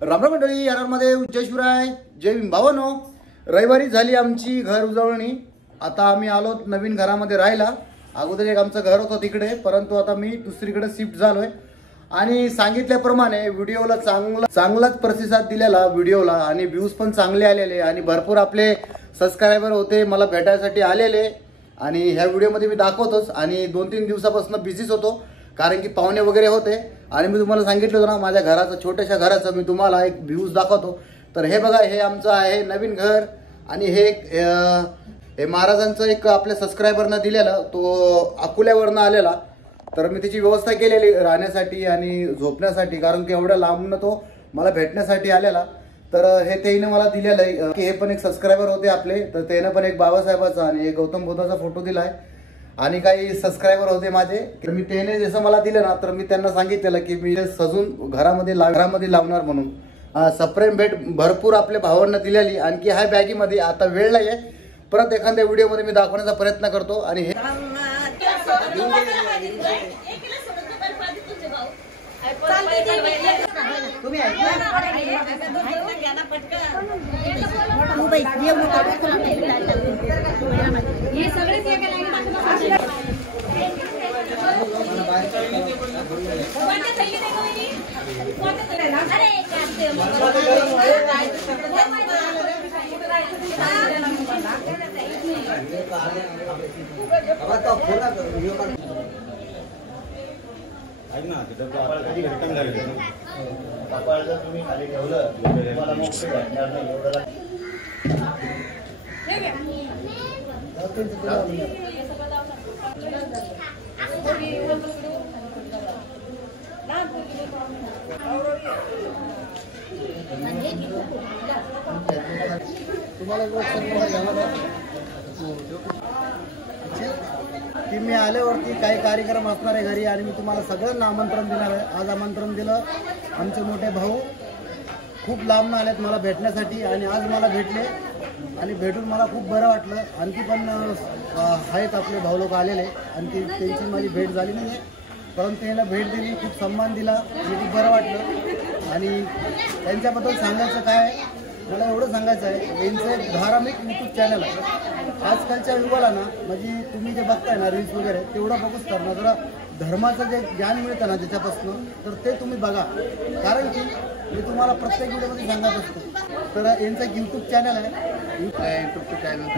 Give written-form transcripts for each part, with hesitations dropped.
राम राम मंडळी, यारामध्ये जय शिवराय, जय भीम भावानो. रविवारी झाली आमची घर उजळणी. आता आम्ही आलो नवीन घरामध्ये राहायला. अगोदर एक आमचं घर होतं तिकडे, परंतु आता मी दुसरीकडे शिफ्ट झालोय. आणि सांगितल्याप्रमाणे व्हिडिओला चांगलाच प्रतिसाद दिलेला व्हिडिओला, आणि व्ह्यूज पण चांगले आलेले, आणि भरपूर आपले सबस्क्रायबर होते मला भेटायसाठी आलेले. आणि ह्या व्हिडिओमध्ये मी दाखवतोच. आणि 2-3 दिवसापासून बिझीच होतो, कारण की पाहुणे वगैरे होते. आणि मी तुम्हाला सांगितलं होतं ना, माझ्या घराचं, छोट्याशा घराचं मी तुम्हाला एक व्ह्यूज दाखवतो. तर हे बघा, हे आमचं आहे नवीन घर. आणि हे महाराजांचं एक आपल्या सबस्क्रायबरनं दिलेलं, तो अकोल्यावरनं आलेला. तर मी त्याची व्यवस्था केलेली राहण्यासाठी आणि झोपण्यासाठी, कारण की एवढ्या लांबनं तो मला भेटण्यासाठी आलेला. तर हे त्याने मला दिलेलं आहे की हे पण एक सबस्क्रायबर होते आपले. तर त्यानं पण एक बाबासाहेबाचा आणि एक गौतम बुद्धाचा फोटो दिलाय. आणि काही सबस्क्रायबर होते माझे, तर मी त्याने जसं मला दिलं ना, तर मी त्यांना सांगितलेलं की मी सजून घरामध्ये लावणार म्हणून. सप्रेम भेट भरपूर आपल्या भावांना दिलेली. आणखी ह्या बॅगीमध्ये आता वेळ नाही आहे, परत एखाद्या व्हिडिओमध्ये मी दाखवण्याचा प्रयत्न करतो. आणि हे कधी घटना झाली कपाळ जर तुम्ही खाली ठेवलं तुम्हाला मोक्ष भेटणार नाही. एवढं की मी आल्यावरती काही कार्यक्रम असणार आहे घरी, आणि मी तुम्हाला सगळ्यांना आमंत्रण देणार आहे. आज आमंत्रण दिलं. आमचे मोठे भाऊ खूप लांबनं आलेत मला भेटण्यासाठी, आणि आज मला भेटले आणि भेटून मला खूप बरं वाटलं. आणखी पण आहेत आपले भाऊ लोक आलेले, आणखी त्यांची माझी भेट झाली नाही आहे, परंतु त्यांना भेट दिली, खूप सन्मान दिला आणि खूप बरं वाटलं. आणि त्यांच्याबद्दल सांगायचं काय, मला एवढं सांगायचं आहे, यांचं एक धार्मिक यूट्यूब चॅनल आहे. आजकालच्या युगाला ना, म्हणजे तुम्ही जे बघताय ना रील्स वगैरे, तेवढं बघूच करणार. जरा धर्माचं जे ज्ञान मिळतं ना त्याच्यापासून, तर ते तुम्ही बघा. कारण की मी तुम्हाला प्रत्येक व्हिडिओमध्ये सांगत असतो. तर यांचं एक यूट्यूब चॅनल आहे. यूट्यूब चॅनल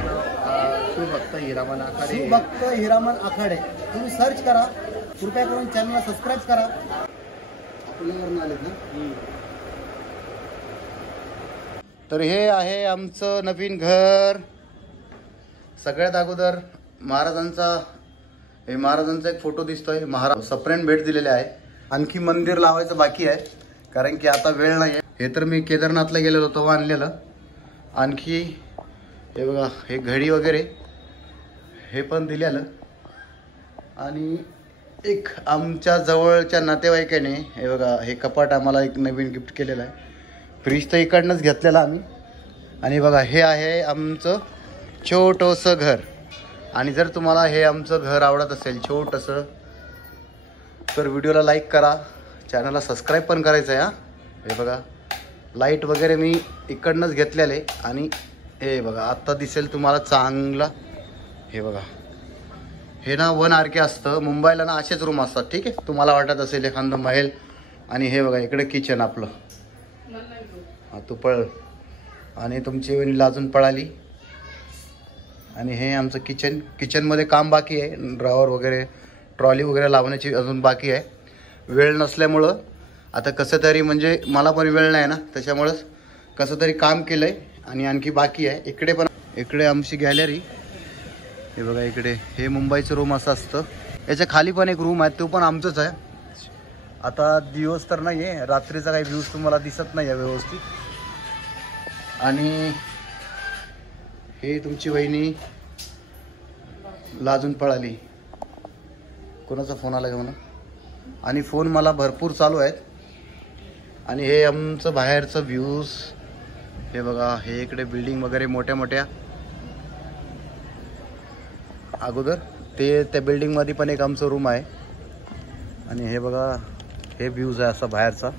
शिवभक्त हिरामन आखाडे. शिवभक्त हिरामन आखाडे तुम्ही सर्च करा. कृपया करून चॅनलला सबस्क्राईब करा. आपल्यावर आले ना. तर हे आहे आमचं नवीन घर. सगळ्यात अगोदर महाराजांचा एक फोटो दिसतोय. महाराज सप्रेम भेट दिलेले आहे. आणखी मंदिर लावायचं बाकी आहे, कारण की आता वेळ नाही आहे. हे तर मी केदारनाथला गेलेलो तेव्हा आणलेलं. आणखी हे बघा, हे घडी वगैरे हे पण दिलेलं. आणि एक आमच्या जवळच्या नातेवाईकाने हे बघा, हे कपाट आम्हाला एक नवीन गिफ्ट केलेलं आहे. फ्रीज तर इकडनंच घेतलेलं आम्ही. आणि बघा, हे आहे आमचं छोटंसं घर. आणि जर तुम्हाला हे आमचं घर आवडत असेल छोटंसं, तर व्हिडिओला लाईक करा, चॅनलला सबस्क्राईब पण करायचं आहे. हे बघा, लाईट वगैरे मी इकडनंच घेतलेले. आणि हे बघा, आत्ता दिसेल तुम्हाला चांगला. हे बघा, हे ना 1 RK असतं. मुंबईला ना असेच रूम असतात, ठीक आहे. तुम्हाला वाटत असेल एखादं महल. आणि हे बघा, इकडे किचन आपलं. तू पळ. आणि तुमची वहिनी लाजून पळाली. आणि हे आमचं किचनमध्ये काम बाकी आहे. ड्रॉवर वगैरे, ट्रॉली वगैरे लावण्याची अजून बाकी आहे. वेळ नसल्यामुळं आता कसं तरी, म्हणजे मला पण वेळ नाही ना, त्याच्यामुळंच कसं तरी काम केलं आहे. आणि आणखी बाकी आहे. इकडे आमची गॅलरी. हे बघा, इकडे हे मुंबईचं रूम असं असतं. याच्या खाली पण एक रूम आहे, तो पण आमचंच आहे. आता दिवस तर नाही आहे, रात्रीचा काही व्ह्यूज तुम्हाला दिसत नाही आहे व्यवस्थित. आणि हे तुमची वहिनी लाजून पळाली. कोणाचा फोन आला का म्हणा. आणि फोन मला भरपूर चालू आहेत. आणि हे आमचं बाहेरचं व्ह्यूज. हे बघा, हे इकडे बिल्डिंग वगैरे मोठ्या अगोदर त्या बिल्डिंगमध्ये पण एक आमचं रूम आहे. आणि हे बघा, हे व्ह्यूज आहे असा बाहेरचा.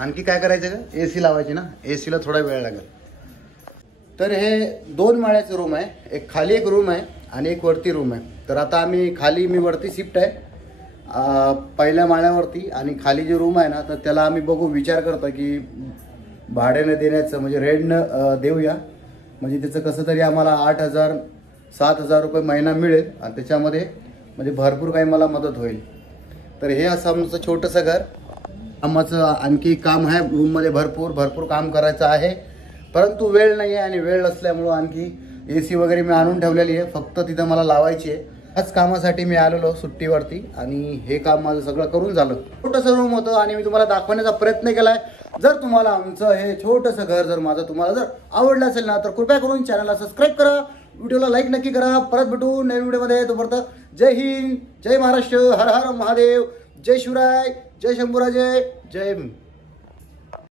आणखी काय करायचं का AC लावायची ना, AC ला थोडा वेळ लागेल. तर हे 2 माळ्याचं रूम आहे, एक खाली एक रूम आहे आणि एक वरती रूम आहे. तर आता आम्ही खाली, मी वरती शिफ्ट आहे पहिल्या माळ्यावरती, आणि खाली जे रूम आहे ना तर त्याला आम्ही बघू, विचार करतो की भाड्याने देण्याचं, म्हणजे रेंटनं देऊया, म्हणजे त्याचं कसं तरी आम्हाला 8,000-7,000 रुपये महिना मिळेल आणि त्याच्यामध्ये म्हणजे भरपूर काही मला मदत होईल. तर हे असं आमचं छोटंसं घर. आमचं आणखी काम आहे रूममध्ये, भरपूर काम करायचं आहे, परंतु वेळ नाही आहे. आणि वेळ नसल्यामुळं आणखी AC वगैरे मी आणून ठेवलेली आहे, फक्त तिथं मला लावायची आहे. याच कामासाठी मी आलेलो सुट्टीवरती आणि हे काम माझं सगळं करून झालं. छोटंसं रूम होतं आणि मी तुम्हाला दाखवण्याचा प्रयत्न केला आहे. जर तुम्हाला आमचं हे छोटंसं घर जर माझं तुम्हाला जर आवडलं असेल ना तर कृपया करून चॅनलला सबस्क्राईब करा, व्हिडिओला लाईक नक्की करा. परत भेटू नवीन व्हिडिओमध्ये. तोपर्यंत जय हिंद, जय महाराष्ट्र, हर हर महादेव, जय शिवराय, जय शंभूराजे, जय